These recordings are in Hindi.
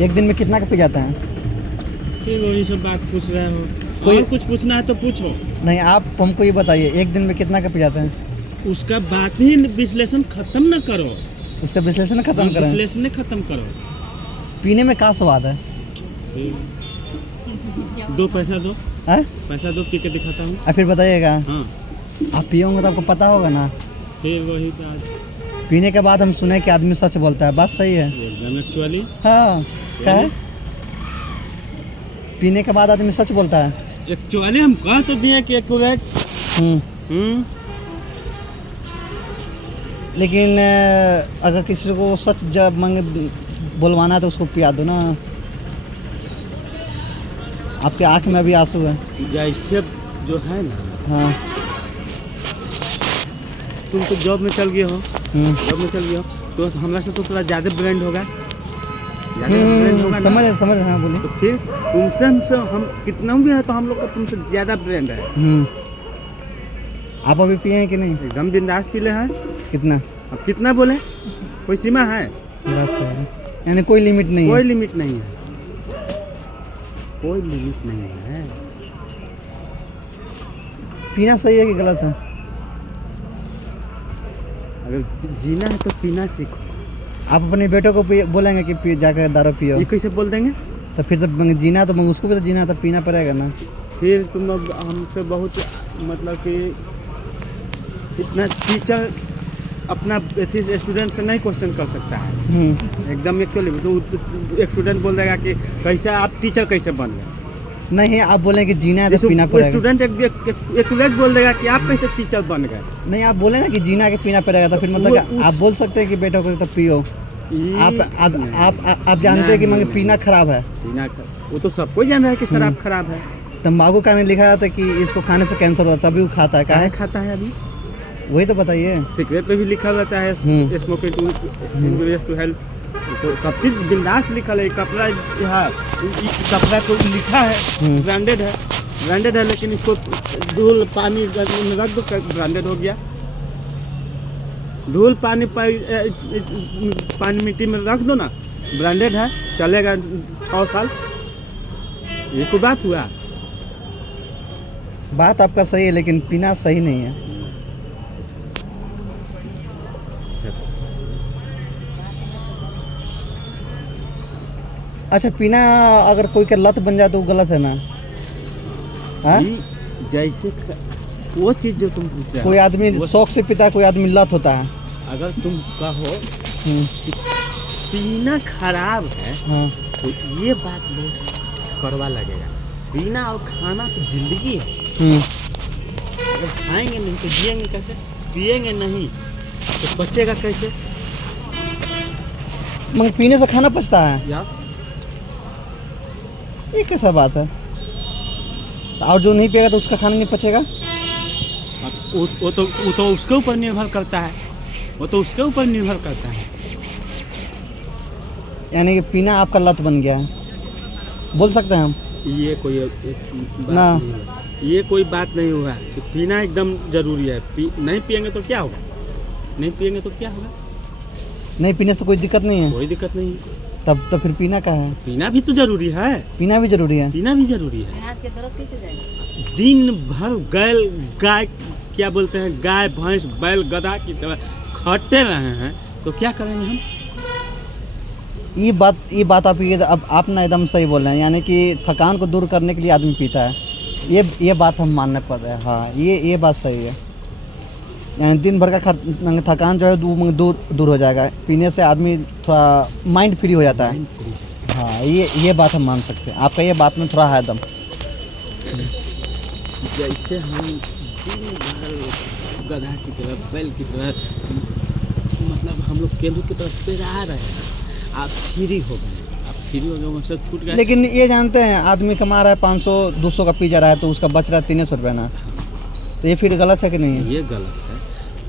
एक दिन में कितना का पी जाते हैं? फिर वही सब बात पूछ रहे हो। कोई- और कुछ पूछना है तो पूछो। नहीं, आप हमको ये बताइए, एक दिन में कितना का पी जाते हैं? उसका बात ही विश्लेषण खत्म न करो। उसका विश्लेषण खत्म करें। विश्लेषण खत्म करो। पीने में क्या स्वाद है? दो पैसा दो, हैं? पैसा दो, पी के दिखाता हूँ। फिर बताइएगा। हाँ, आप पिए होंगे तो आपको पता होगा ना। फिर वही बात पीने के बाद हम सुने कि आदमी सच बोलता है, बात सही है? एकदम एक्चुअली। हाँ, क्या है? पीने के बाद आदमी सच बोलता है। एक्चुअली हम कह तो दिए कि एक्यूरेट। लेकिन अगर किसी को सच जब मांगे बुलवाना है तो उसको पिया दो ना। आपके आंख में अभी आंसू है। जैसे जो है ना, हाँ। तुम तो जॉब में चल गए हो, जॉब में चल गए हो तो हमरा से तो थोड़ा ज़्यादा ब्रांड होगा, समझ समझ हाँ बोलिए। तो फिर तुमसे हमसे हम कितना भी है तो हम लोग का तुमसे ज़्यादा ब्रांड है। आप अभी पिए हैं कि नहीं? एकदम बिंदास पी ले हैं। कितना? अब कितना बोले, कोई सीमा है? बस है। यानी कोई लिमिट नहीं कोई है? लिमिट नहीं है, कोई लिमिट नहीं है। पीना सही है कि गलत है? अगर जीना है तो पीना सीखो। आप अपने बेटों को बोलेंगे कि जाकर दारू पियो, ये कैसे बोल देंगे? तो फिर तो जीना है, तो उसको भी तो जीना है, तो पीना पड़ेगा ना। फिर तुम अब हमसे बहुत मतलब कि इतना टीचर अपना स्टूडेंट से नहीं क्वेश्चन कर सकता है एकदम एक्चुअली। तो एक स्टूडेंट बोल देगा कि कैसे आप टीचर कैसे बन गए। नहीं, आप बोले कि जीना है तो पीना पड़ेगा। स्टूडेंट एक बोल देगा कि आप कैसे टीचर बन गए। नहीं, आप बोले ना कि जीना के पीना पड़ेगा, तो फिर मतलब आप बोल सकते हैं कि बेटों को तो पियो। आप जानते हैं कि मगर पीना खराब है। पीना वो तो सबको जान रहा है कि शराब खराब है। तम्बाकू खाने लिखा जाता है कि इसको खाने से कैंसर होता है, तभी वो खाता है। काहे खाता है अभी? वही तो बताइए। सिगरेट पे भी लिखा रहता है smoking to injurious to health. तो सब चीज बिंदास लिखा है। कपड़ा यहाँ कपड़ा को लिखा है, ब्रांडेड है, ब्रांडेड है, लेकिन इसको धूल पानी में रख दो, ब्रांडेड हो गया। धूल पानी मिट्टी में रख दो ना, ब्रांडेड है, चलेगा 6 साल। ये कोई बात हुआ? बात आपका सही है, लेकिन पीना सही नहीं है। अच्छा, पीना अगर कोई का लत बन जाए तो वो गलत है ना? हाँ? जैसे वो चीज़ जो तुम पूछ रहे हो, कोई आदमी शौक से पीता है, कोई आदमी लत होता है। अगर तुम कहो पीना खराब है, हाँ। तो ये बात बहुत कड़वा लगेगा। पीना और खाना तो जिंदगी है। अगर खाएंगे नहीं तो जिएंगे कैसे? पिएंगे नहीं तो बचेगा कैसे? मगर पीने से खाना पचता है? यस। ये कैसा बात है? और जो नहीं पिएगा तो उसका खाना नहीं पचेगा? वो तो उसके ऊपर निर्भर करता है, वो तो उसके ऊपर निर्भर करता है। यानी कि पीना आपका लत बन गया है, बोल सकते हैं हम? ये कोई बात ना। नहीं है। ये कोई बात नहीं हुआ। तो पीना एकदम जरूरी है। नहीं पिएंगे तो क्या होगा? नहीं पिएंगे तो क्या होगा? नहीं पीने से कोई दिक्कत नहीं है? कोई दिक्कत नहीं। तब तो फिर पीना का है? पीना भी तो जरूरी है। पीना भी जरूरी है। पीना भी जरूरी है। हाथ के दर्द कैसे जाएगा? दिन भर गाय क्या बोलते हैं, गाय भैंस बैल गधा की तरह खटते रहे हैं तो क्या करेंगे हम? ये बात आप आप ना एकदम सही बोल रहे हैं। यानी कि थकान को दूर करने के लिए आदमी पीता है। ये बात हम मानने पड़ रहे हैं। हाँ, ये बात सही है। यानी दिन भर का थकान जो है दूर हो जाएगा। पीने से आदमी थोड़ा माइंड फ्री हो जाता है। हाँ, ये बात हम मान सकते हैं। आपका ये बात में थोड़ा है दम। जैसे हम दिन भर गधा की तरह बैल की तरह मतलब हम लोग केंद्र की तरफ पेरा रहे हैं, आप फ्री हो गए, सब छूट गए। लेकिन ये जानते हैं, आदमी कमा रहा है 500-200 का पी जा रहा है तो उसका बच रहा है 300 रुपये ना, तो ये फिर गलत है कि नहीं है? ये गलत है।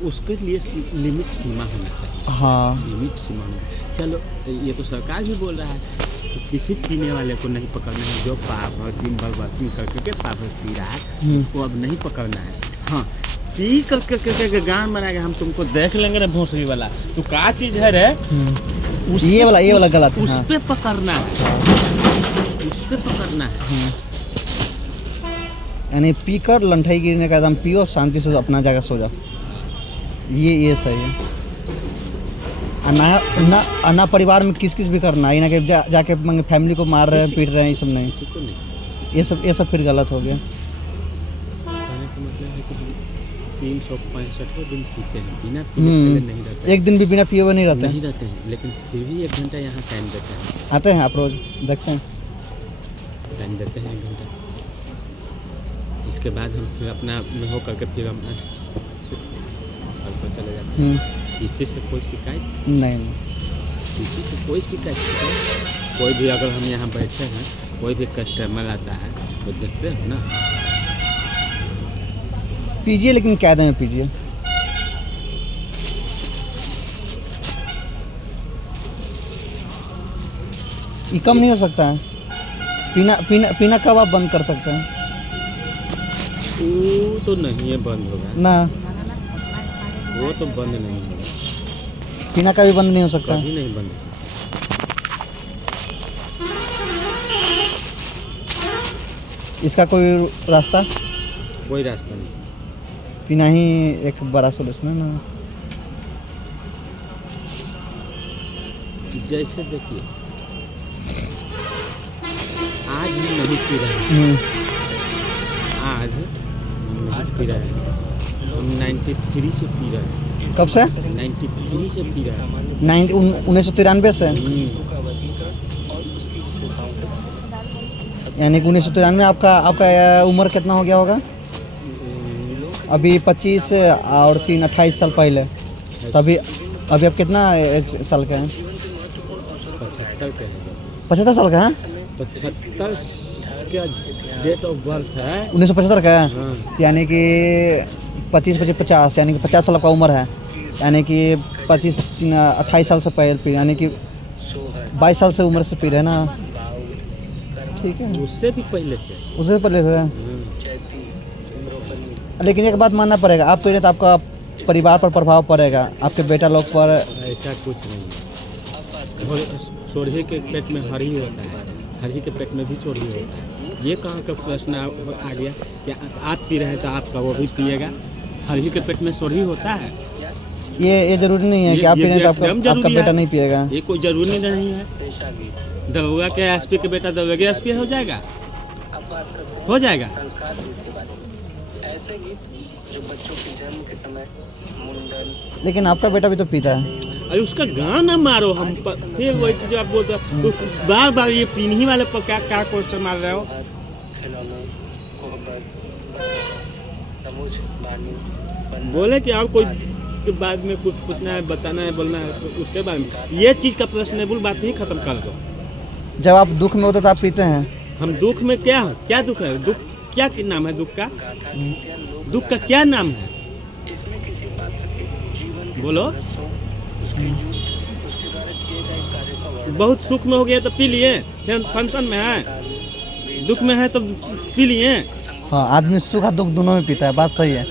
उसके लिए लिमिट सीमा होना चाहिए। हाँ, लिमिट सीमा होना। चलो ये तो सरकार भी बोल रहा है तो किसी पीने वाले को नहीं पकड़ना है। जो पावर दिन भर वर्किंग करके पावर पी रहा है उसको अब नहीं पकड़ना है। हाँ, पी करके गान बनाएगा, हम तुमको देख लेंगे रे भोसड़ी वाला, तो क्या चीज़ है रे? ये वाला गलत है। उस हाँ। पे पकड़ना है, उस पे पकड़ना है। यानी पी कर लंठाई गिरने का एकदम पियो, शांति से अपना जगह सो जाओ, ये सही है। ना परिवार में किस भी करना है, ना कि जाके फैमिली को मार रहे हैं, पीट रहे हैं, ये सब नहीं। किसी को नहीं। ये सब फिर गलत हो गया। कहने का मतलब है कि हम 365 दिन पीते हैं, बिना पीने पहले नहीं रहते, एक दिन भी बिना पिए हुए नहीं रहते नहीं रहते हैं, लेकिन फिर भी 1 घंटा यहाँ टाइम देते हैं। आते हैं आप रोज देखते हैं? टाइम देते हैं 1 घंटा। इसके बाद हम फिर अपना हो करके फिर हम घर पर चले जाते हैं। इसी से कोई शिकायत नहीं। किसी से कोई शिकायत नहीं। कोई भी अगर हम यहाँ बैठे हैं, कोई भी कस्टमर आता है तो देखते हो ना। पीजिए, लेकिन कायदे में पीजिए। ये कम नहीं हो सकता है? पीना कब आप बंद कर सकते हैं? वो तो नहीं है बंद होगा ना, वो तो बंद नहीं होगा, पीना कभी बंद नहीं हो सकता है। कभी नहीं बंद होगा। इसका कोई रास्ता? कोई रास्ता नहीं। पीना ही एक बड़ा सोल्यूशन है ना। जैसे देखिए, आज हम नहीं पी रहे हैं, आज नहीं पी रहे हैं, हम 93 से पी रहे हैं। कब से? 93 से पी रहे हैं। 1993 से। यानी कि 1993 में आपका उम्र कितना हो गया होगा? अभी 25 और 3 28 साल पहले, तभी अभी आप कितना साल का हैं? 75 के हैं। 75 साल का है? 75 का डेट ऑफ बर्थ है। 1975 का है? हाँ। यानी कि 25 25 50, यानी कि 50 साल का उम्र है। यानी कि 25 28 साल से पहले, यानी कि 22 साल से उम्र से पी रहे हैं ना। ठीक है, उससे भी पहले से। उससे पहले है। लेकिन एक बात मानना पड़ेगा, आप पी रहे तो आपका परिवार पर प्रभाव पड़ेगा, आपके बेटा लोग पर। ऐसा कुछ नहीं है। सोढ़े के पेट में हरी होता है, हरी के पेट में भी सोढ़ी होता है। ये कहाँ का प्रश्न आ गया कि आप पी रहे हैं तो आपका वो भी पिएगा? हरी के पेट में सोढ़ी होता है। ये जरूरी नहीं है कि आप पी रहे हैं तो आपका बेटा नहीं पिएगा। ये कोई जरूरी नहीं है। दरोगा के एसपी के बेटा दरोगा एसपी हो जाएगा, हो जाएगा। ऐसे गीत जो बच्चों के जन्म के समय मुंडन। लेकिन आपका बेटा भी तो पीता है। अरे उसका गाना मारो हम पर, फिर वही चीज आप बोलते हो बार बार। ये पीनी वाले पर क्या क्या क्वेश्चन मार रहे हो? बोले कि और कोई के बाद में कुछ पूछना है, बताना है, बोलना है, तो उसके बाद में ये चीज का प्रश्नेबल बात नहीं खत्म कर दो। जब आप दुख में होते तो आप पीते हैं? हम दुख में क्या दुख है? दुख क्या नाम है दुख का? दुख का क्या नाम है? इसमें किसी पात्र के जीवन के बोलो। उसके युद्ध, उसके द्वारा किए गए कार्य का वर्णन। बहुत सुख में हो गया तो पी लिए, फिर फंक्शन में है, दुख में है तो पी लिए। हाँ, आदमी सुख और दुख दोनों में पीता है, बात सही है।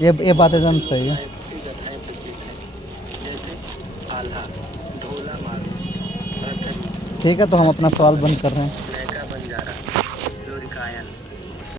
ये बात एकदम सही है। ठीक है, तो हम अपना सवाल बंद कर रहे हैं।